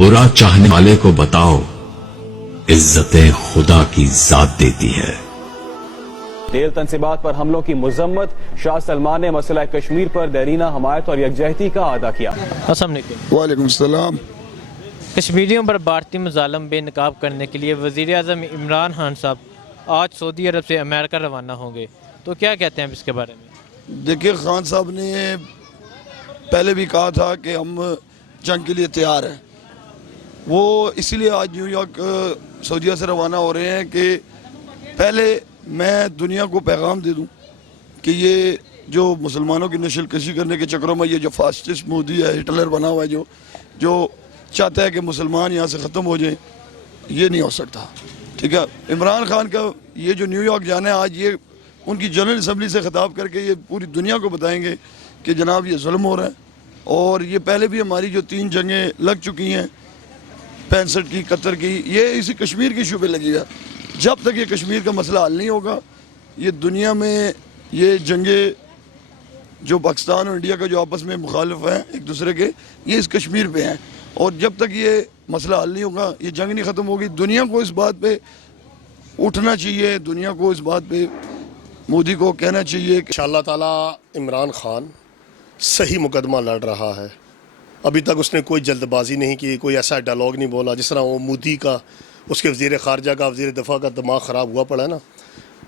برا چاہنے والے کو بتاؤ عزتیں خدا کی ذات دیتی ہے۔ تیل تنصیبات پر حملوں کی مذمت، شاہ سلمان نے مسئلہ کشمیر پر دیرینہ حمایت اور یکجہتی کا اعادہ کیا۔ السلام علیکم۔ وعلیکم السلام۔ کشمیریوں پر بھارتی مظالم بے نقاب کرنے کے لیے وزیر اعظم عمران خان صاحب آج سعودی عرب سے امریکہ روانہ ہوں گے، تو کیا کہتے ہیں اس کے بارے میں؟ دیکھیے، خان صاحب نے پہلے بھی کہا تھا کہ ہم جنگ کے لیے تیار ہیں۔ وہ اسی لیے آج نیو یارک سعودیہ سے روانہ ہو رہے ہیں کہ پہلے میں دنیا کو پیغام دے دوں کہ یہ جو مسلمانوں کی نسل کشی کرنے کے چکروں میں یہ جو فاسسٹ مودی ہے، ہٹلر بنا ہوا ہے، جو چاہتا ہے کہ مسلمان یہاں سے ختم ہو جائیں، یہ نہیں ہو سکتا۔ ٹھیک ہے، عمران خان کا یہ جو نیو یارک جانا ہے آج، یہ ان کی جنرل اسمبلی سے خطاب کر کے یہ پوری دنیا کو بتائیں گے کہ جناب یہ ظلم ہو رہا ہے۔ اور یہ پہلے بھی ہماری جو 3 جنگیں لگ چکی ہیں، 65 کی، 71 کی، یہ اسی کشمیر کی شعبے لگی ہے۔ جب تک یہ کشمیر کا مسئلہ حل نہیں ہوگا، یہ دنیا میں یہ جنگیں جو پاکستان اور انڈیا کا جو آپس میں مخالف ہیں ایک دوسرے کے، یہ اس کشمیر پہ ہیں۔ اور جب تک یہ مسئلہ حل نہیں ہوگا، یہ جنگ نہیں ختم ہوگی۔ دنیا کو اس بات پہ اٹھنا چاہیے، دنیا کو اس بات پہ مودی کو کہنا چاہیے کہ انشاءاللہ تعالی عمران خان صحیح مقدمہ لڑ رہا ہے۔ ابھی تک اس نے کوئی جلد بازی نہیں کی، کوئی ایسا ڈائلاگ نہیں بولا جس طرح وہ مودی کا، اس کے وزیر خارجہ کا، وزیر دفاع کا دماغ خراب ہوا پڑا ہے نا،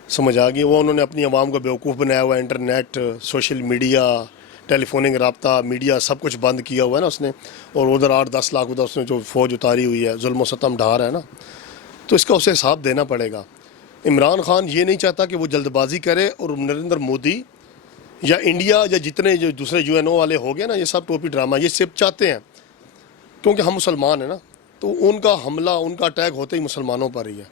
سمجھ آ گئی۔ وہ انہوں نے اپنی عوام کو بیوقوف بنایا ہوا ہے، انٹرنیٹ، سوشل میڈیا، ٹیلی فوننگ رابطہ، میڈیا، سب کچھ بند کیا ہوا ہے نا اس نے۔ اور ادھر 8-10 لاکھ ادھر اس نے جو فوج اتاری ہوئی ہے، ظلم و ستم ڈھا رہا ہے نا، تو اس کا اسے حساب دینا پڑے گا۔ عمران خان یہ نہیں چاہتا کہ وہ جلد بازی کرے اور نریندر مودی یا انڈیا یا جتنے جو دوسرے UNO والے ہو گئے نا، یہ سب ٹوپی ڈرامہ، یہ صرف چاہتے ہیں کیونکہ ہم مسلمان ہیں نا، تو ان کا حملہ، ان کا اٹیک ہوتے ہی مسلمانوں پر ہی ہے،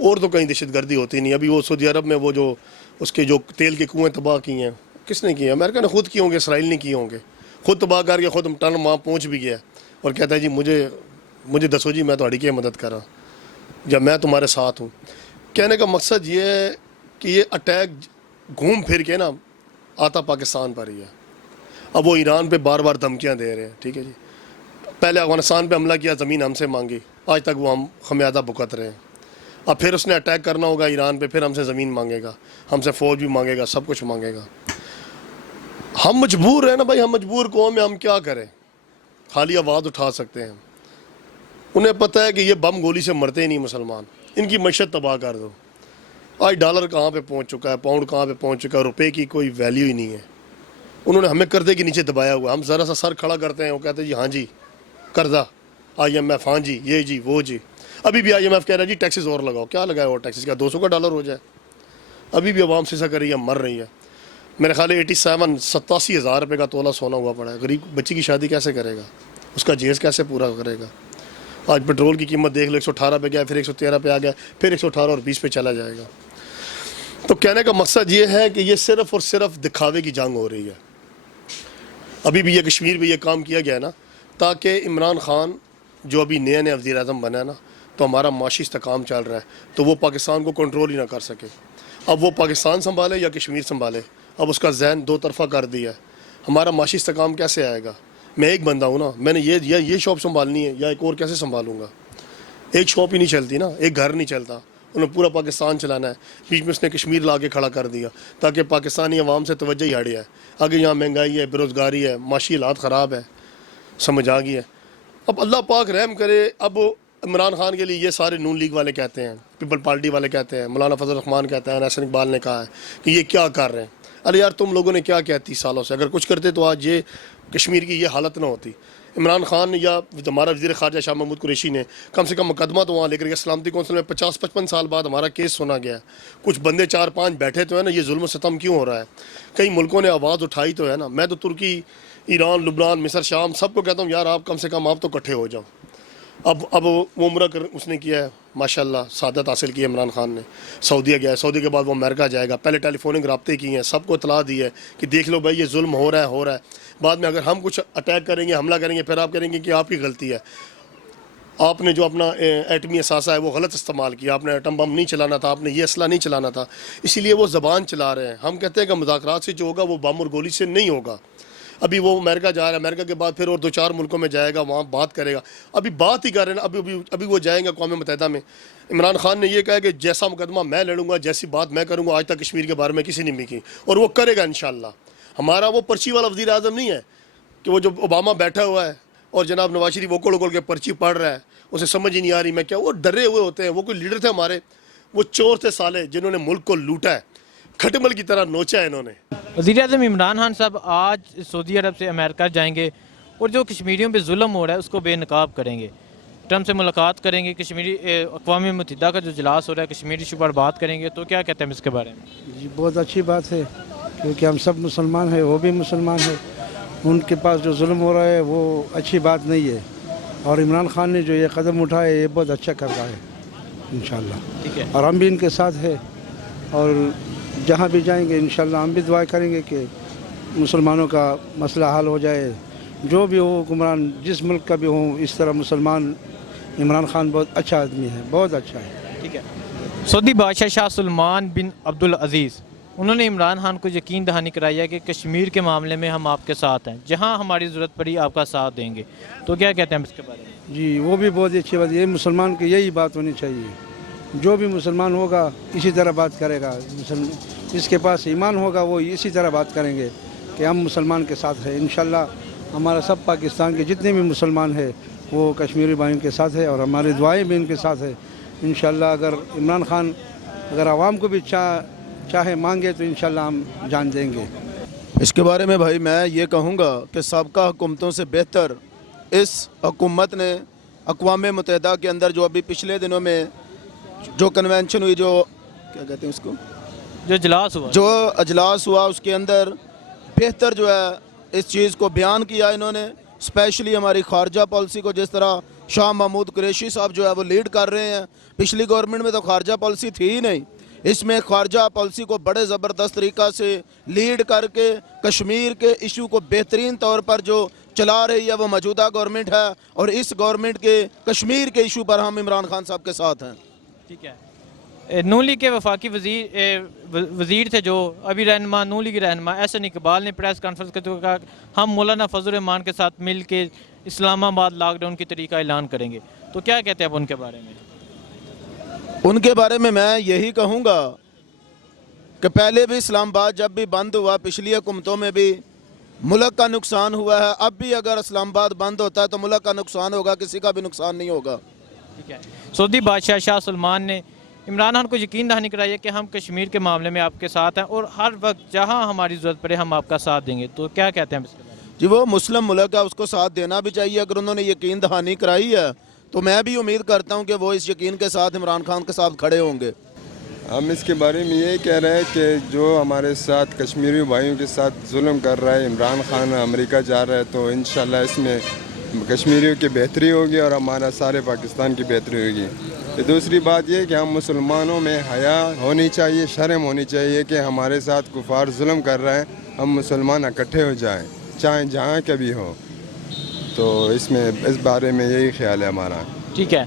اور تو کہیں دہشت گردی ہوتی نہیں۔ ابھی وہ سعودی عرب میں وہ جو اس کے جو تیل کے کنویں تباہ کیے ہیں، کس نے کیے؟ امریکہ نے خود کیے ہوں گے، اسرائیل نے کیے ہوں گے، خود تباہ کر کے خود ٹن وہاں پہنچ بھی گیا اور کہتا ہے جی مجھے دسو جی، میں تہاڈی کیا مدد کرا یا میں تمہارے ساتھ ہوں۔ کہنے کا مقصد یہ ہے کہ یہ اٹیک گھوم پھر کے نا آتا پاکستان پر ہی ہے۔ اب وہ ایران پہ بار بار دھمکیاں دے رہے ہیں، ٹھیک ہے جی، پہلے افغانستان پہ حملہ کیا، زمین ہم سے مانگی، آج تک وہ ہم خمیازہ بھگت رہے ہیں۔ اب پھر اس نے اٹیک کرنا ہوگا ایران پہ، پھر ہم سے زمین مانگے گا، ہم سے فوج بھی مانگے گا، سب کچھ مانگے گا۔ ہم مجبور ہیں نا بھائی، ہم مجبور قوم ہیں، ہم کیا کریں؟ خالی آواز اٹھا سکتے ہیں۔ انہیں پتہ ہے کہ یہ بم گولی سے مرتے ہی نہیں مسلمان، ان کی معیشت تباہ کر دو۔ آج ڈالر کہاں پہ پہنچ چکا ہے، پاؤنڈ کہاں پہ پہنچ چکا ہے، روپے کی کوئی ویلیو ہی نہیں ہے۔ انہوں نے ہمیں قرضے کے نیچے دبایا ہوا ہے، ہم ذرا سا سر کھڑا کرتے ہیں، وہ کہتے ہیں جی ہاں جی قرضہ، IMF، ہاں جی یہ جی وہ جی۔ ابھی بھی IMF کہہ رہا ہے جی ٹیکسز اور لگاؤ، کیا لگایا اور ٹیکسز؟ کیا 200 کا ڈالر ہو جائے؟ ابھی بھی عوام سیسا کر رہی ہے، مر رہی ہے۔ میرے خیال ہے 87 ہزار روپے کا تولہ سونا ہوا پڑا ہے۔ غریب بچی کی شادی کیسے کرے گا؟ اس کا جہیز کیسے پورا کرے گا؟ آج پیٹرول کی قیمت دیکھ لو، 118 پہ گیا، پھر 113 پہ آ گیا، پھر 118 اور 20 پہ چلا جائے گا۔ تو کہنے کا مقصد یہ ہے کہ یہ صرف اور صرف دکھاوے کی جنگ ہو رہی ہے۔ ابھی بھی یہ کشمیر میں یہ کام کیا گیا ہے نا، تاکہ عمران خان جو ابھی نیا وزیر اعظم بنا ہے نا، تو ہمارا معاشی استحکام چل رہا ہے، تو وہ پاکستان کو کنٹرول ہی نہ کر سکے۔ اب وہ پاکستان سنبھالے یا کشمیر سنبھالے، اب اس کا ذہن دو طرفہ کر دیا ہے۔ ہمارا معاشی استحکام کیسے آئے گا؟ میں ایک بندہ ہوں نا، میں نے یہ شاپ سنبھالنی ہے یا ایک اور کیسے سنبھالوں گا؟ ایک شاپ ہی نہیں چلتی نا، ایک گھر نہیں چلتا، انہیں پورا پاکستان چلانا ہے۔ بیچ میں اس نے کشمیر لا کے کھڑا کر دیا تاکہ پاکستانی عوام سے توجہ ہی ہٹ جائے۔ آگے یہاں مہنگائی ہے، بے روزگاری ہے، معاشی حالات خراب ہے، سمجھ آ گئی ہے۔ اب اللہ پاک رحم کرے، اب عمران خان کے لیے یہ سارے نون لیگ والے کہتے ہیں، پیپل پارٹی والے کہتے ہیں، مولانا فضل الرحمان کہتے ہیں، حسن اقبال نے کہا ہے کہ یہ کیا کر رہے ہیں۔ ارے یار تم لوگوں نے کیا کیا 30 سالوں سے؟ اگر کچھ کرتے تو آج یہ کشمیر کی یہ حالت نہ ہوتی۔ عمران خان یا ہمارا وزیر خارجہ شاہ محمود قریشی نے کم سے کم مقدمہ تو وہاں لے کر گیا، سلامتی کونسل میں 50-55 سال بعد ہمارا کیس سنا گیا ہے۔ کچھ بندے 4-5 بیٹھے تو ہے نا، یہ ظلم و ستم کیوں ہو رہا ہے؟ کئی ملکوں نے آواز اٹھائی تو ہے نا۔ میں تو ترکی، ایران، لبنان، مصر، شام سب کو کہتا ہوں یار آپ کم سے کم آپ تو اکٹھے ہو جاؤ۔ اب وہ عمرہ اس نے کیا ہے، ماشاءاللہ سعادت حاصل کی ہے عمران خان نے، سعودیہ گیا ہے، سعودی کے بعد وہ امریکہ جائے گا۔ پہلے ٹیلی فوننگ رابطے کی ہیں، سب کو اطلاع دی ہے کہ دیکھ لو بھائی یہ ظلم ہو رہا ہے۔ بعد میں اگر ہم کچھ اٹیک کریں گے، حملہ کریں گے، پھر آپ کریں گے کہ آپ کی غلطی ہے، آپ نے جو اپنا ایٹمی اثاثہ ہے وہ غلط استعمال کیا، آپ نے ایٹم بم نہیں چلانا تھا، آپ نے یہ اسلحہ نہیں چلانا تھا۔ اسی لیے وہ زبان چلا رہے ہیں۔ ہم کہتے ہیں کہ مذاکرات سے جو ہوگا وہ بم اور گولی سے نہیں ہوگا۔ ابھی وہ امریکہ جا رہا ہے, امریکہ کے بعد پھر اور 2-4 ملکوں میں جائے گا, وہاں بات کرے گا. ابھی بات ہی کر رہے ہیں, ابھی وہ جائیں گے اقوام متحدہ میں. عمران خان نے یہ کہا کہ جیسا مقدمہ میں لڑوں گا, جیسی بات میں کروں گا, آج تک کشمیر کے بارے میں کسی نے نہیں کی, اور وہ کرے گا انشاءاللہ. ہمارا وہ پرچی والا وزیر اعظم نہیں ہے کہ وہ جو اوباما بیٹھا ہوا ہے اور جناب نواز شریف اوکڑ اوکڑ کے پرچی پڑھ رہا ہے, اسے سمجھ ہی نہیں آ رہی میں کیا. وہ ڈرے ہوئے ہوتے ہیں. وہ کوئی لیڈر تھے ہمارے, وہ چور تھے سالے, جنہوں نے ملک کو لوٹا ہے, کھٹمل کی طرح نوچا ہے انہوں نے. وزیر اعظم عمران خان صاحب آج سعودی عرب سے امریکہ جائیں گے اور جو کشمیریوں پہ ظلم ہو رہا ہے اس کو بے نقاب کریں گے. ٹرمپ سے ملاقات کریں گے, کشمیری اقوام متحدہ کا جو اجلاس ہو رہا ہے کشمیری ایشو پر بات کریں گے. تو کیا کہتے ہیں اس کے بارے میں؟ جی بہت اچھی بات ہے, کیونکہ ہم سب مسلمان ہیں, وہ بھی مسلمان ہیں. ان کے پاس جو ظلم ہو رہا ہے وہ اچھی بات نہیں ہے, اور عمران خان نے جو یہ قدم اٹھایا ہے یہ بہت اچھا کر رہا ہے انشاءاللہ. ٹھیک ہے, اور ہم بھی ان کے ساتھ ہیں, اور جہاں بھی جائیں گے انشاءاللہ ہم بھی دعا کریں گے کہ مسلمانوں کا مسئلہ حل ہو جائے. جو بھی ہو حکمران, جس ملک کا بھی ہو, اس طرح مسلمان عمران خان بہت اچھا آدمی ہے, بہت اچھا ہے. ٹھیک ہے. سعودی بادشاہ شاہ سلمان بن عبدالعزیز انہوں نے عمران خان کو یقین دہانی کرائی ہے کہ کشمیر کے معاملے میں ہم آپ کے ساتھ ہیں, جہاں ہماری ضرورت پڑی آپ کا ساتھ دیں گے. تو کیا کہتے ہیں اس کے بارے میں؟ جی وہ بھی بہت اچھی بات ہے. یہ مسلمان کی یہی بات ہونی چاہیے. جو بھی مسلمان ہوگا اسی طرح بات کرے گا. جس کے پاس ایمان ہوگا وہ اسی طرح بات کریں گے کہ ہم مسلمان کے ساتھ ہیں. انشاءاللہ ہمارا سب پاکستان کے جتنے بھی مسلمان ہیں وہ کشمیری بھائیوں کے ساتھ ہے, اور ہماری دعائیں بھی ان کے ساتھ ہے. انشاءاللہ اگر عمران خان اگر عوام کو بھی چاہے مانگے تو انشاءاللہ ہم جان دیں گے. اس کے بارے میں بھائی میں یہ کہوں گا کہ سابقہ حکومتوں سے بہتر اس حکومت نے اقوام متحدہ کے اندر جو ابھی پچھلے دنوں میں جو کنونشن ہوئی, جو کیا کہتے ہیں اس کو, جو اجلاس ہوا, اس کے اندر بہتر جو ہے اس چیز کو بیان کیا انہوں نے. اسپیشلی ہماری خارجہ پالیسی کو جس طرح شاہ محمود قریشی صاحب جو ہے وہ لیڈ کر رہے ہیں. پچھلی گورنمنٹ میں تو خارجہ پالیسی تھی ہی نہیں. اس میں خارجہ پالیسی کو بڑے زبردست طریقہ سے لیڈ کر کے کشمیر کے ایشو کو بہترین طور پر جو چلا رہی ہے وہ موجودہ گورنمنٹ ہے, اور اس گورنمنٹ کے کشمیر کے ایشو پر ہم عمران خان صاحب کے ساتھ ہیں. ٹھیک ہے. نون لیگ کے وفاقی وزیر تھے جو ابھی رہنما, نون لیگ رہنما احسن اقبال نے پریس کانفرنس کرتے ہوئے کہا ہم مولانا فضل الرحمان کے ساتھ مل کے اسلام آباد لاک ڈاؤن کی طریقہ اعلان کریں گے. تو کیا کہتے ہیں آپ ان کے بارے میں؟ ان کے بارے میں یہی کہوں گا کہ پہلے بھی اسلام آباد جب بھی بند ہوا, پچھلی حکومتوں میں بھی ملک کا نقصان ہوا ہے. اب بھی اگر اسلام آباد بند ہوتا ہے تو ملک کا نقصان ہوگا, کسی کا بھی نقصان نہیں ہوگا. ٹھیک ہے. سعودی بادشاہ شاہ سلمان نے عمران خان کو یقین دہانی کرائی ہے کہ ہم کشمیر کے معاملے میں آپ کے ساتھ ہیں, اور ہر وقت جہاں ہماری ضرورت پڑے ہم آپ کا ساتھ دیں گے. تو کیا کہتے ہیں اس کے بارے میں؟ جی وہ مسلم ملک ہے, اس کو ساتھ دینا بھی چاہیے. اگر انہوں نے یقین دہانی کرائی ہے تو میں بھی امید کرتا ہوں کہ وہ اس یقین کے ساتھ عمران خان کے ساتھ کھڑے ہوں گے. ہم اس کے بارے میں یہ کہہ رہے ہیں کہ جو ہمارے ساتھ کشمیری بھائیوں کے ساتھ ظلم کر رہا ہے, عمران خان امریکہ جا رہا ہے, تو انشاءاللہ اس میں کشمیریوں کی بہتری ہوگی اور ہمارا سارے پاکستان کی بہتری ہوگی. دوسری بات یہ کہ ہم مسلمانوں میں حیا ہونی چاہیے, شرم ہونی چاہیے کہ ہمارے ساتھ کفار ظلم کر رہے ہیں, ہم مسلمان اکٹھے ہو جائیں چاہے جہاں کبھی ہو. تو اس بارے میں یہی خیال ہے ہمارا. ٹھیک ہے.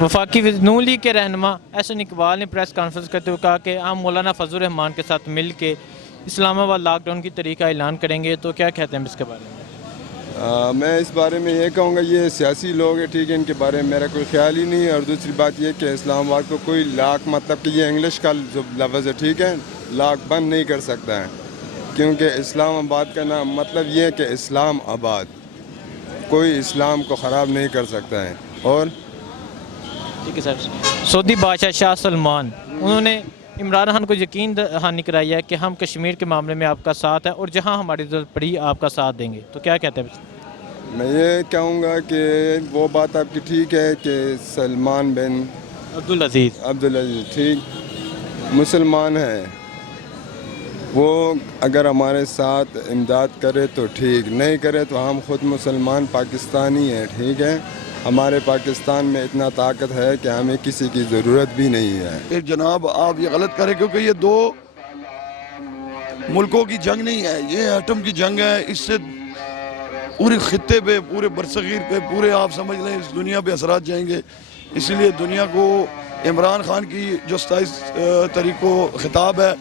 وفاقی نون لیگ کے رہنما احسن اقبال نے پریس کانفرنس کرتے ہوئے کہا کہ ہم مولانا فضل الرحمان کے ساتھ مل کے اسلام آباد لاک ڈاؤن کی طریقہ اعلان کریں گے. تو کیا کہتے ہیں اس کے بارے میں؟ میں اس بارے میں یہ کہوں گا یہ سیاسی لوگ ہیں, ٹھیک ہے, ان کے بارے میں میرا کوئی خیال ہی نہیں ہے. اور دوسری بات یہ کہ اسلام آباد کو کوئی لاک, مطلب کہ یہ انگلش کا جو لفظ ہے, ٹھیک ہے, لاک بند نہیں کر سکتا ہے, کیونکہ اسلام آباد کا نام مطلب یہ ہے کہ اسلام آباد, کوئی اسلام کو خراب نہیں کر سکتا ہے. اور ٹھیک ہے سر. سعودی بادشاہ شاہ سلمان انہوں نے عمران خان کو یقین دہانی کرائی ہے کہ ہم کشمیر کے معاملے میں آپ کا ساتھ ہیں, اور جہاں ہماری ضرورت پڑی آپ کا ساتھ دیں گے. تو کیا کہتے ہیں؟ میں یہ کہوں گا کہ وہ بات آپ کی ٹھیک ہے کہ سلمان بن عبدالعزیز ٹھیک مسلمان ہے, وہ اگر ہمارے ساتھ امداد کرے تو ٹھیک, نہیں کرے تو ہم خود مسلمان پاکستانی ہیں, ٹھیک ہے. ہمارے پاکستان میں اتنا طاقت ہے کہ ہمیں کسی کی ضرورت بھی نہیں ہے. جناب آپ یہ غلط کریں, کیونکہ یہ دو ملکوں کی جنگ نہیں ہے, یہ ایٹم کی جنگ ہے. اس سے پورے خطے پہ, پورے برصغیر پہ, پورے آپ سمجھ لیں اس دنیا پہ اثرات جائیں گے. اسی لیے دنیا کو عمران خان کی جو 27 تاریخ کو خطاب ہے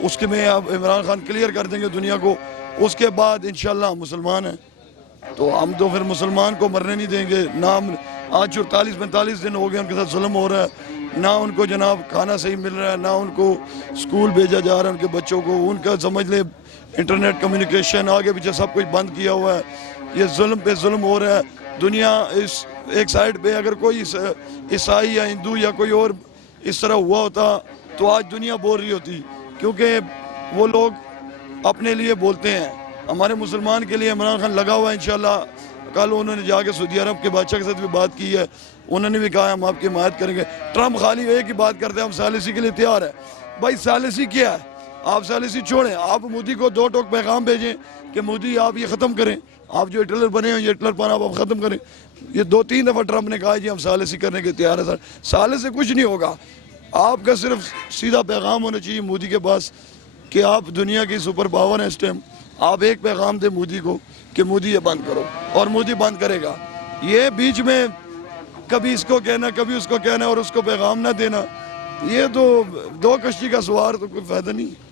اس کے میں اب عمران خان کلیئر کر دیں گے دنیا کو اس کے بعد انشاءاللہ ہم مسلمان ہیں، تو ہم تو پھر مسلمان کو مرنے نہیں دیں گے. نہ ہم آج 44-45 دن ہو گئے ان کے ساتھ ظلم ہو رہا ہے، نہ ان کو جناب کھانا صحیح مل رہا ہے، نہ ان کو اسکول بھیجا جا رہا ہے ان کے بچوں کو. ان کا سمجھ لیں انٹرنیٹ کمیونیکیشن آگے پیچھے سب کچھ بند کیا ہوا ہے. یہ ظلم پہ ظلم ہو رہا ہے. دنیا اس ایک سائڈ پہ اگر کوئی عیسائی یا ہندو یا کوئی اور اس طرح ہوا ہوتا تو آج دنیا بول رہی ہوتی، کیونکہ وہ لوگ اپنے لیے بولتے ہیں. ہمارے مسلمان کے لیے عمران خان لگا ہوا ہے انشاءاللہ. کل انہوں نے جا کے سعودی عرب کے بادشاہ کے ساتھ بھی بات کی ہے، انہوں نے بھی کہا ہم آپ کی حمایت کریں گے. ٹرمپ خالی ایک ہی بات کرتے ہیں ہم ثالثی کے لیے تیار ہیں. بھائی ثالثی کیا ہے؟ آپ ثالثی چھوڑیں، آپ مودی کو 2 ٹوک پیغام بھیجیں کہ مودی آپ یہ ختم کریں، آپ جو ہٹلر بنے ہیں یہ ہٹلر پن آپ ختم کریں. یہ 2-3 دفعہ ٹرمپ نے کہا جی ہم ثالثی کرنے کے تیار ہیں. سر ثالثی سے کچھ نہیں ہوگا. آپ کا صرف سیدھا پیغام ہونا چاہیے مودی کے پاس کہ آپ دنیا کی سپر پاور ہیں اس ٹائم. آپ ایک پیغام دیں مودی کو کہ مودی یہ بند کرو، اور مودی بند کرے گا. یہ بیچ میں کبھی اس کو کہنا کبھی اس کو کہنا اور اس کو پیغام نہ دینا، یہ تو 2 کشتی کا سوار، تو کوئی فائدہ نہیں.